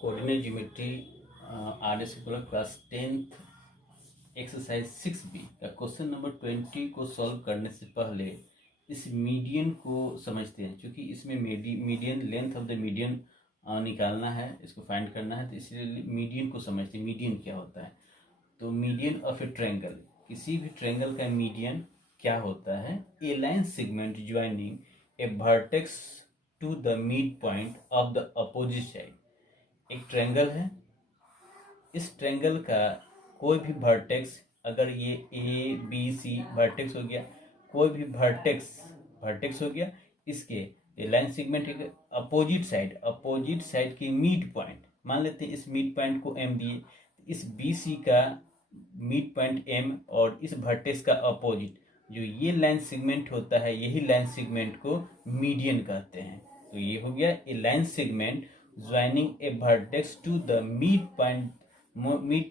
Coordinate geometry RS class 10th exercise 6B का question number 20 को solve करने से पहले इस मीडियन को समझते हैं। क्योंकि इसमें median length of the median निकालना है, इसको फाइंड करना है, तो इसलिए मीडियन को समझते हैं। मीडियन क्या होता है? तो मीडियन ऑफ ए ट्रायंगल, किसी भी ट्रायंगल का मीडियन क्या होता है? A line segment joining a vertex to the mid point of the opposite side. एक ट्रायंगल है, इस ट्रायंगल का कोई भी वर्टेक्स, अगर ये ए बी सी वर्टेक्स हो गया, कोई भी वर्टेक्स हो गया, इसके लाइन सेगमेंट है अपोजिट साइड की मिड पॉइंट, मान लेते हैं इस मिड पॉइंट को एम दिए, इस बी सी का मिड पॉइंट एम और इस वर्टेक्स का अपोजिट जो ये लाइन सेगमेंट होता है, यही लाइन सेगमेंट को मीडियन कहते हैं। तो ये हो गया a line segment joining a vertex to the mid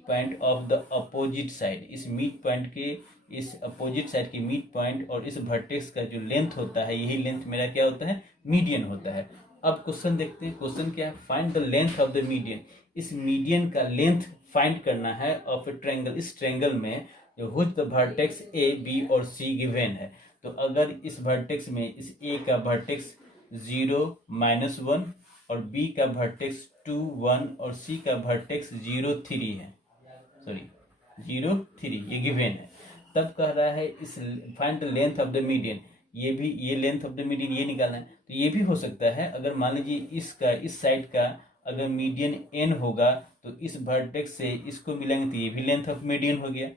point of the opposite side. इस मिड पॉइंट के, इस अपोजिट साइड की मिड पॉइंट और इस वर्टेक्स का जो लेंथ होता है, यही लेंथ मेरा क्या होता है? मीडियन होता है। अब क्वेश्चन देखते हैं। क्वेश्चन क्या है? Find the length of the median. इस मीडियन का लेंथ फाइंड करना है ऑफ ए ट्रायंगल। इस ट्रायंगल में जो which the vertex A B और सी गिवन है, तो अगर इस वर्टेक्स में इस ए का वर्टेक्स 0 -1 और बी का वर्टेक्स 2 1 और सी का वर्टेक्स 0 3 है, 0 3 ये गिवन है, तब कह रहा है इस find the length of the median. ये लेंथ ऑफ द मीडियन ये निकालना है। तो ये भी हो सकता है, अगर मान लीजिए इसका, इस साइड का अगर मीडियन एन होगा तो इस वर्टेक्स से इसको मिलाएंगे तो ये भी लेंथ ऑफ मीडियन हो गया।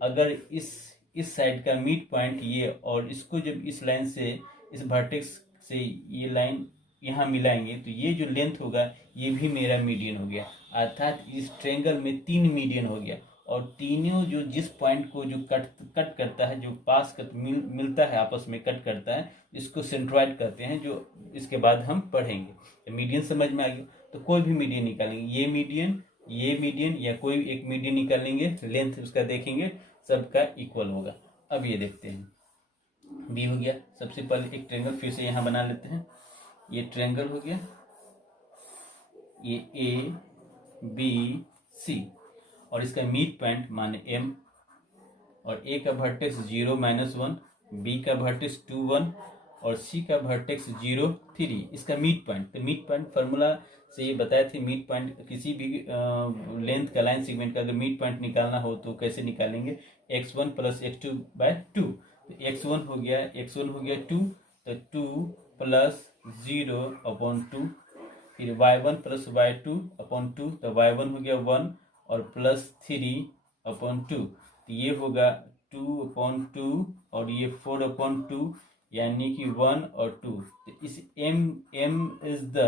अगर इस साइड का मिड पॉइंट ये और इसको जब इस लाइन से, इस वर्टेक्स से ये लाइन यहाँ मिलाएंगे तो ये जो लेंथ होगा ये भी मेरा मीडियन हो गया। अर्थात इस ट्रायंगल में 3 मीडियन हो गया और तीनों जो जिस पॉइंट को जो कट करता है, जो पास मिलता है आपस में कट करता है, इसको सेंट्रॉइड कहते हैं, जो इसके बाद हम पढ़ेंगे। तो मीडियन समझ में आ गया। तो कोई भी मीडियन निकालेंगे, ये मीडियन या कोई एक मीडियन निकालेंगे, लेंथ उसका देखेंगे, सबका इक्वल होगा। अब ये देखते हैं। बी हो गया। सबसे पहले एक ट्रायंगल फिर से यहाँ बना लेते हैं। ये ट्रायंगल हो गया, ये ए बी सी और इसका मिड पॉइंट माने एम, और ए का वर्टेक्स 0 -1, बी का वर्टेक्स 2 1 और सी का वर्टेक्स 0 3, इसका मिड पॉइंट। तो मिड पॉइंट फार्मूला से ये बताए थे, मिड पॉइंट किसी भी लेंथ का लाइन सेगमेंट का अगर मिड पॉइंट निकालना हो तो कैसे निकालेंगे? x1 + x2/2। तो x1 हो गया 2, तो 2 + 0/2, फिर y1 + y2/2, तो y1 हो गया 1 और +3/2, तो ये होगा 2/2 और ये 4/2, यानी कि 1 और 2। तो इस m is the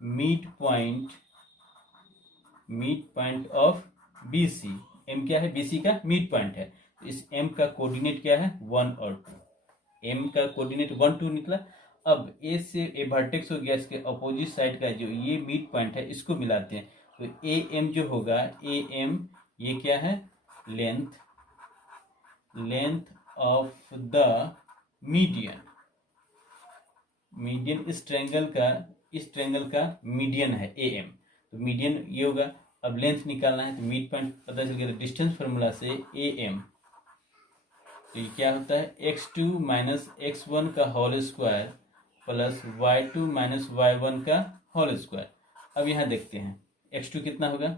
mid point of BC। m क्या है? BC का मिड पॉइंट है। तो इस m का कोऑर्डिनेट क्या है? 1 और 2। m का कोऑर्डिनेट 1 2 निकला। अब a से ए वर्टेक्स हो गया, इसके अपोजिट साइड का जो ये मिड पॉइंट है इसको मिलाते हैं। तो AM जो होगा, AM ये क्या है? Length of the median. इस ट्रायंगल का मीडियन है AM, तो मीडियन ये होगा। अब लेंथ निकालना है तो मिड पॉइंट पता चल गया, तो डिस्टेंस फार्मूला से AM, तो ये क्या होता है? x2 - x1 का whole square plus y2 - y1 का होल स्क्वायर। अब यहाँ देखते हैं x2 कितना होगा।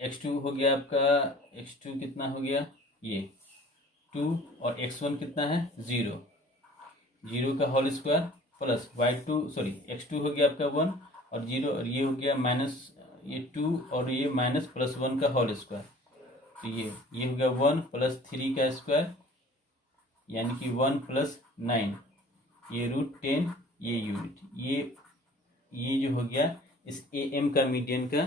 x2 हो गया आपका, x2 कितना हो गया? ये 2 और x1 कितना है? 0 का होल स्क्वायर प्लस x2 हो गया आपका 1 और 0 और ये हो गया माइनस, ये 2 और ये माइनस +1 का होल स्क्वायर, तो ये हो गया 1 + 3 का स्क्वायर, यानी कि 1 + 9, ये √10, ये यूनिट, ये जो हो गया इस AM का मीडियन का,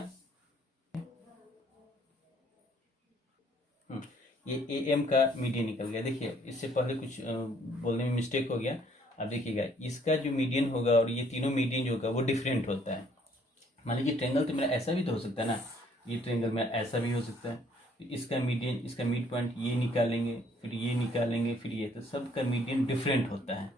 ये AM का मीडियन निकल गया। देखिए इससे पहले कुछ बोलने में मिस्टेक हो गया। अब देखिएगा, इसका जो मीडियन होगा और ये तीनों मीडियन जो होगा वो डिफरेंट होता है। मान लीजिए ट्रायंगल तो मेरा ऐसा भी तो हो सकता है ना, ये ट्रायंगल मेरा ऐसा भी हो सकता है। तो इसका मीडियन, इसका मिड पॉइंट ये निकालेंगे, फिर ये निकालेंगे, फिर ये, तो सब का मीडियन डिफरेंट होता है।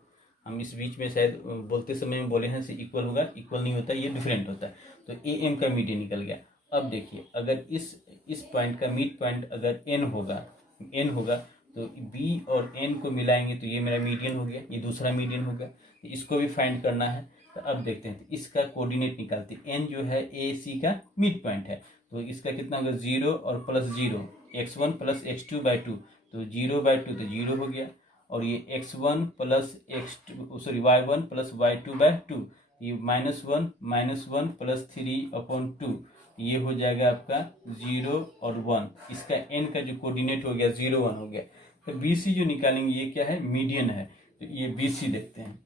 हम इस बीच में शायद बोलते समय में बोले हैं से इक्वल होगा, इक्वल नहीं होता, ये डिफरेंट होता है। तो ए एम का मीडियन निकल गया। अब देखिए अगर इस पॉइंट का मिड पॉइंट अगर एन होगा तो बी और एन को मिलाएंगे तो ये मेरा मीडियन हो गया, ये दूसरा मीडियन हो गया। तो इसको भी फाइंड करना है। तो अब देखते हैं, तो इसका कोऑर्डिनेट निकालते हैं। एन जो है ए सी का मिड पॉइंट है, तो इसका कितना होगा 0 और प्लस 0, x1 प्लस x2/2, तो 0/2 तो 0 हो गया। और ये x1 plus y1 plus y2/2, ये -1 प्लस 3/2, ये हो जाएगा आपका 0 और 1। इसका n का जो कोऑर्डिनेट हो गया 0 1 हो गया। तो BC जो निकालेंगे ये क्या है, मीडियन है। तो ये BC देखते हैं,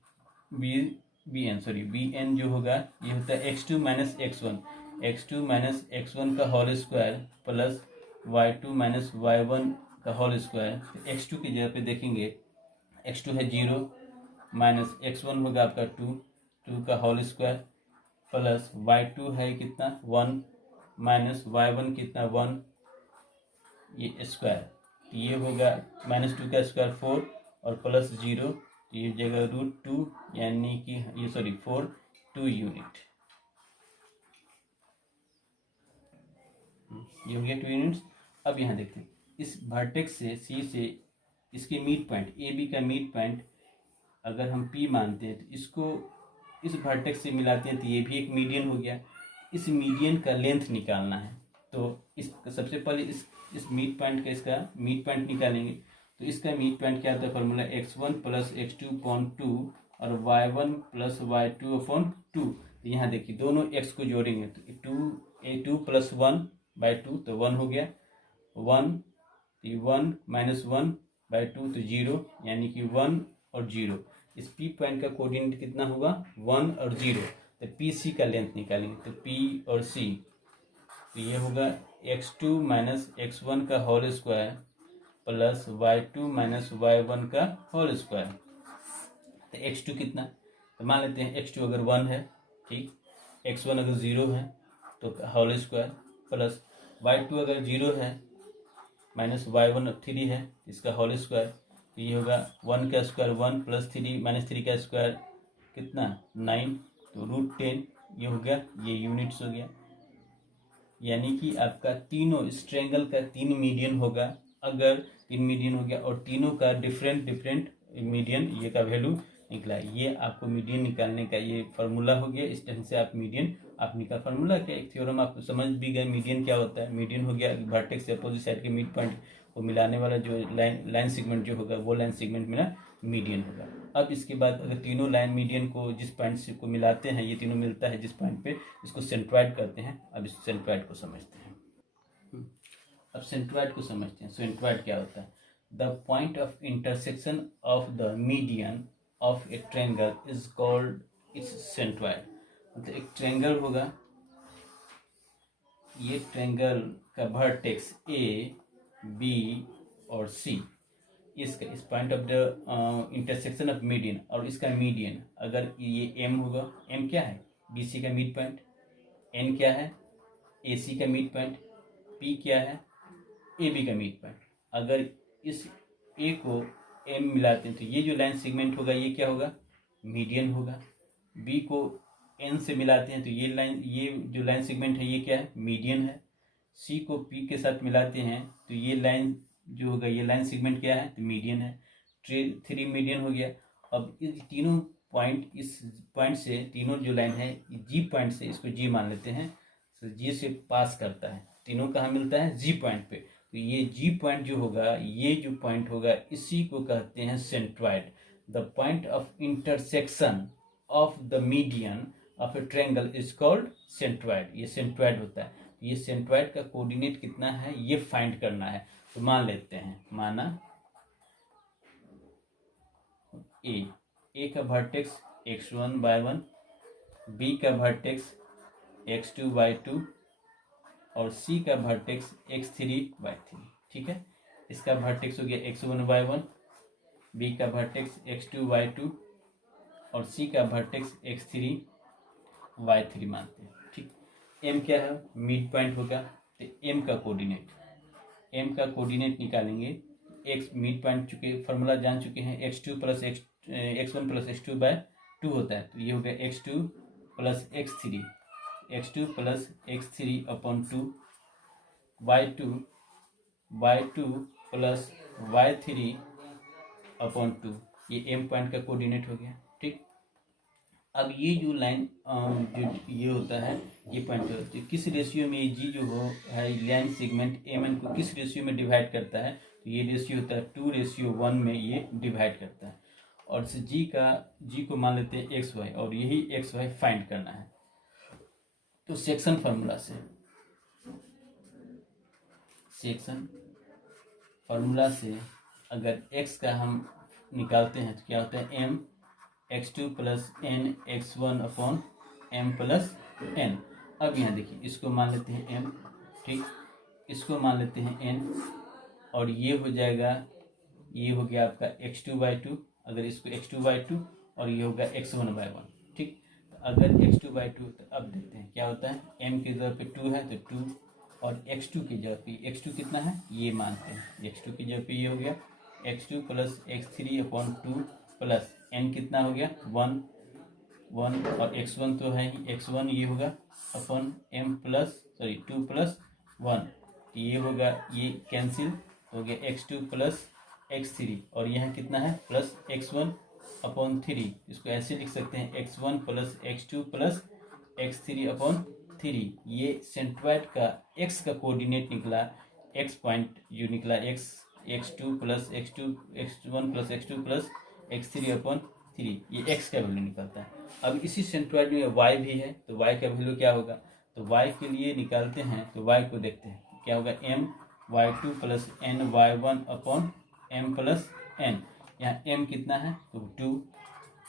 BN जो होगा ये होता है x2 माइनस x1 का whole square plus y2 minus y1 का होल स्क्वायर। x2 की जगह पे देखेंगे, x2 है 0 माइनस x1 होगा आपका 2 का होल स्क्वायर प्लस y2 है कितना 1 माइनस y1 कितना 1, ये स्क्वायर, ये होगा -2 का स्क्वायर 4 और प्लस 0, तो ये जगह √2 यानी कि ये 4 2 यूनिट, ये हो गया 2 यूनिट्स। अब यहाँ देखते हैं इस वर्टेक्स से सी से इसके मिड पॉइंट ए बी का मिड पॉइंट अगर हम P मानते हैं तो इसको इस वर्टेक्स से मिलाते हैं तो ये भी एक मीडियन हो गया। इस मीडियन का लेंथ निकालना है, तो इस सबसे पहले इस मिड पॉइंट का इसका मिड पॉइंट निकालेंगे। तो इसका मिड पॉइंट क्या होता है, फॉर्मूला x1 प्लस x2/2 और y1 प्लस y2/2। तो यहाँ देखिए दोनों x को जोड़ेंगे तो 2 प्लस 1/2 तो 1 हो गया, 1 माइनस 1/2 तो 0, यानी कि 1 और 0। इस P पॉइंट का कोऑर्डिनेट कितना होगा 1 और 0। तो PC का लेंथ निकालेंगे, तो P और C, तो ये होगा x2 माइनस x1 का whole square plus y2 minus y1 का होल स्क्वायर। तो x2 कितना, तो मान लेते हैं x2 अगर 1 है, ठीक, x1 अगर 0 है तो होल स्क्वायर प्लस y2 अगर 0 है माइनस y1 3 है इसका होल स्क्वायर, तो ये होगा 1 का स्क्वायर 1 प्लस 3 माइनस 3 का स्क्वायर कितना 9, तो √10, ये हो गया, ये यूनिट्स हो गया। यानी कि आपका तीनों इस ट्रायंगल का 3 मीडियन होगा। अगर 3 मीडियन हो गया और तीनों का डिफरेंट मीडियन ये का वैल्यू निकला, ये आपको मीडियन निकालने का ये फार्मूला हो गया। इस ढंग से आप मीडियन आप निकाल, फार्मूला क्या, एक थ्योरम आप समझ भी गए। मीडियन क्या होता है, मीडियन हो गया वर्टेक्स से अपोजिट साइड के मिड पॉइंट को मिलाने वाला जो लाइन सेगमेंट जो होगा वो लाइन सेगमेंट मेरा मीडियन होगा। अब इसके बाद अगर तीनों लाइन मीडियन को जिस पॉइंट से को मिलाते हैं, ये तीनों मिलता है जिस पॉइंट पे, इसको सेंट्रॉइड करते हैं। अब इस सेंट्रॉइड को समझते हैं। अब सेंट्रॉइड को समझते हैं। सेंट्रॉइड क्या होता है, the point of intersection of the median of a triangle is called its centroid. मतलब एक ट्रायंगल होगा, ये ट्रायंगल का वर्टेक्स ए बी और सी, इसका इस point of the intersection of median और इसका मीडियन अगर ये एम होगा, एम क्या है BC का मिड पॉइंट, एन क्या है AC का मिड पॉइंट, P क्या है AB का मिड पॉइंट। अगर इस A को M मिलाते हैं तो ये जो लाइन सेगमेंट होगा ये क्या होगा मीडियन होगा। B को N से मिलाते हैं तो ये जो लाइन सेगमेंट है ये क्या है मीडियन है। C को P के साथ मिलाते हैं तो ये लाइन जो होगा ये लाइन सेगमेंट क्या है तो मीडियन है। 3 मीडियन हो गया। अब इस तीनों पॉइंट, इस पॉइंट से तीनों जो लाइन है G पॉइंट से, इसको G मान लेते हैं, तो G से पास करता है, तीनों कहाँ मिलता है G पॉइंट पे। तो ये G पॉइंट जो होगा, ये जो पॉइंट होगा इसी को कहते हैं centroid. The point of intersection of the median of a triangle is called centroid. ये सेंट्रॉइड होता है। ये सेंट्रॉइड का कोऑर्डिनेट कितना है ये फाइंड करना है। तो मान लेते हैं, माना ए का वर्टेक्स x1 y1, B का वर्टेक्स x2 y2 और C का वर्टेक्स x3 y3। ठीक है, इसका वर्टेक्स हो गया x1 y1, B का वर्टेक्स x2 y2 और C का वर्टेक्स x3 y3 मानते हैं। ठीक, M क्या है मिड पॉइंट होगा, तो M का कोऑर्डिनेट निकालेंगे। x मिड पॉइंट चुके, फार्मूला जान चुके हैं, x2 plus x1 plus x2 bye 2 होता है, तो ये हो गया x2 plus x3, x2 plus x3 upon 2, y2 plus y3 upon 2, ये m पॉइंट का कोऑर्डिनेट हो गया। ठीक, अब ये जो लाइन जो ये होता है, ये पॉइंट तो किस रेशियो में ये जी जो हो है लाइन सेगमेंट एम एन को किस रेशियो में डिवाइड करता है, तो ये रेशियो होता है 2:1 में ये डिवाइड करता है। और इस जी को मान लेते हैं एक्स वाई, और यही एक्स वाई फाइंड करना है। तो सेक्शन फार्मूला से अगर x का हम निकालते हैं तो क्या होता है m x2 plus n x1 upon m plus n। अब यहाँ देखिए इसको मान लेते हैं m, ठीक, इसको मान लेते हैं n, और ये हो जाएगा, ये हो गया आपका x2/2, अगर इसको x2/2 और ये होगा x1/1। ठीक, तो अगर x2/2 तो अब देखते हैं क्या होता है, m की जगह पे 2 है तो 2, और x2 की जगह पे x2 कितना है ये मानते हैं, x2 की जगह पे ये हो गया x2 plus x3 upon 2 plus n कितना हो गया 1, और x1 तो है ही, x1 ये होगा अपॉन m प्लस 2 प्लस 1, ये होगा, ये कैंसिल हो गया x2 प्लस x3, और यहाँ कितना है प्लस x1 अपॉन 3, इसको ऐसे लिख सकते हैं x1 plus x2 plus x3 upon 3। ये सेंट्रॉइड का x का कोऑर्डिनेट निकला, x पॉइंट जो निकला x2 plus x1 plus x2 plus x3 upon 3, ये x का वैल्यू निकलता है। अब इसी सेंट्रॉइड में y भी है, तो y का वैल्यू क्या होगा, तो y के लिए निकालते हैं, तो y को देखते हैं क्या होगा, m y2 plus n y1 upon m plus n, यहाँ m कितना है तो 2,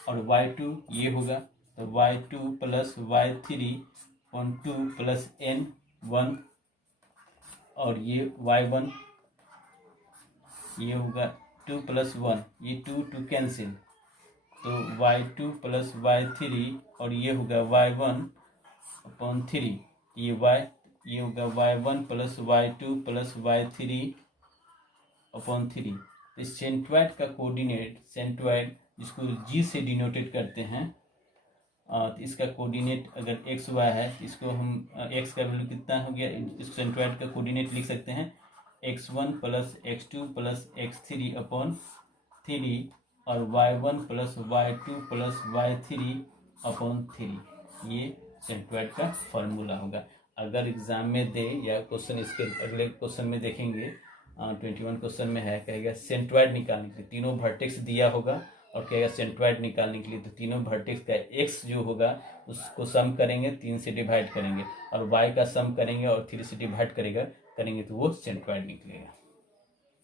और y2 ये होगा तो y2 plus y3 upon 2 plus n 1, और ये y1 ये होगा 2 प्लस 1, ये 2 कैंसिल, तो y2 प्लस y3, और ये होगा y1 अपॉन 3, ये होगा y1 plus y2 plus y3 upon 3। इस सेंट्रॉइड का कोऑर्डिनेट, सेंट्रॉइड जिसको g से डिनोटेट करते हैं, तो इसका कोऑर्डिनेट अगर एक्स वाई है, इसको हम x का वैल्यू कितना हो गया, इस सेंट्रॉइड का कोऑर्डिनेट लिख सकते हैं x1 plus x2 plus x3 upon 3, और y1 plus y2 plus y3 upon 3, ये सेंट्रॉइड का फॉर्मूला होगा। अगर एग्जाम में दे या क्वेश्चन इसके अगले क्वेश्चन में देखेंगे, 21 क्वेश्चन में है, कहेगा सेंट्रॉइड निकालने के लिए, तीनों वर्टेक्स दिया होगा और कहेगा सेंट्रॉइड निकालने के लिए, तो तीनों वर्टेक्स का x जो होगा उसको सम करेंगे, 3 से डिवाइड करेंगे, और y का सम करेंगे और 3 से डिवाइड करेंगे तो वो सेंट्रॉइड निकलेगा।